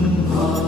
Lord.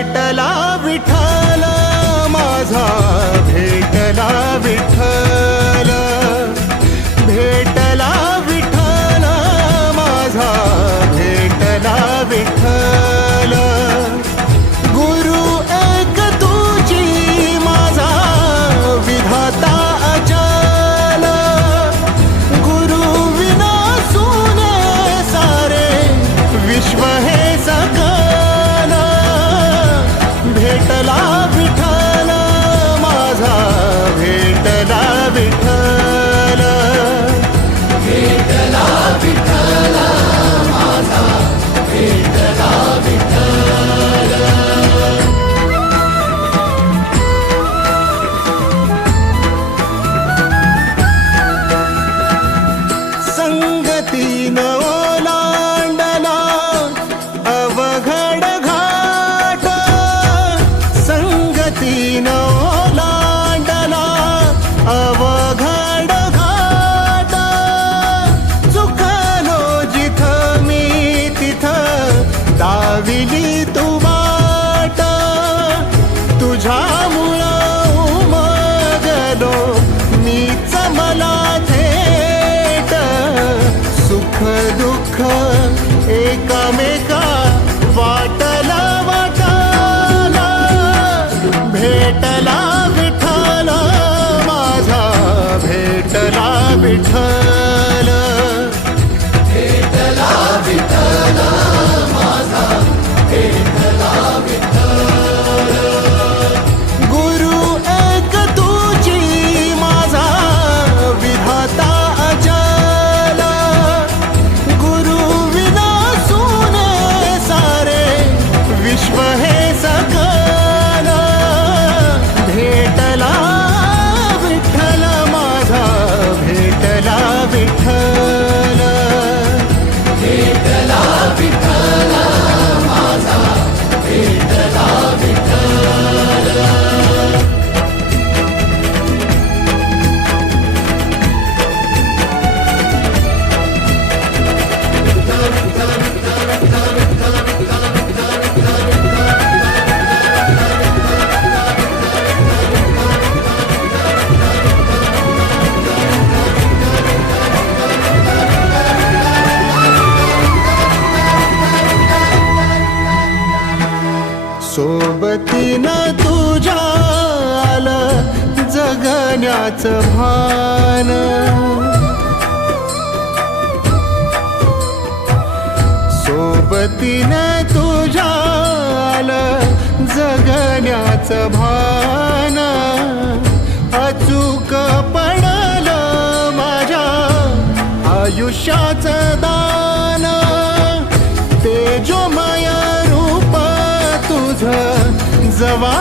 ವಿಠಲಾ तीन ओलांडला अवघड घाट. चुकलो जिथ मी तिथ दाविली तू वाट. तुझ्या मुळा उमगलो मी चमला थेट. सुख दुःख एकामेका सोबतीनं तुझ्या जगण्याच जगण्याचं भान. सोबतीनं तुझ्या जगण्याच जगण्याचं भान. अचूक पडलं माझ्या आयुष्याचं वा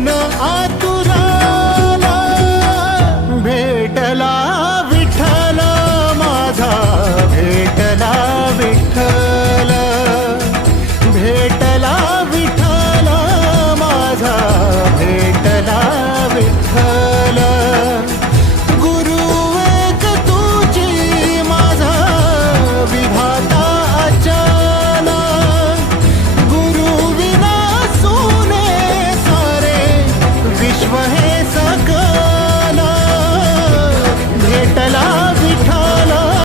ಮನ ಆತು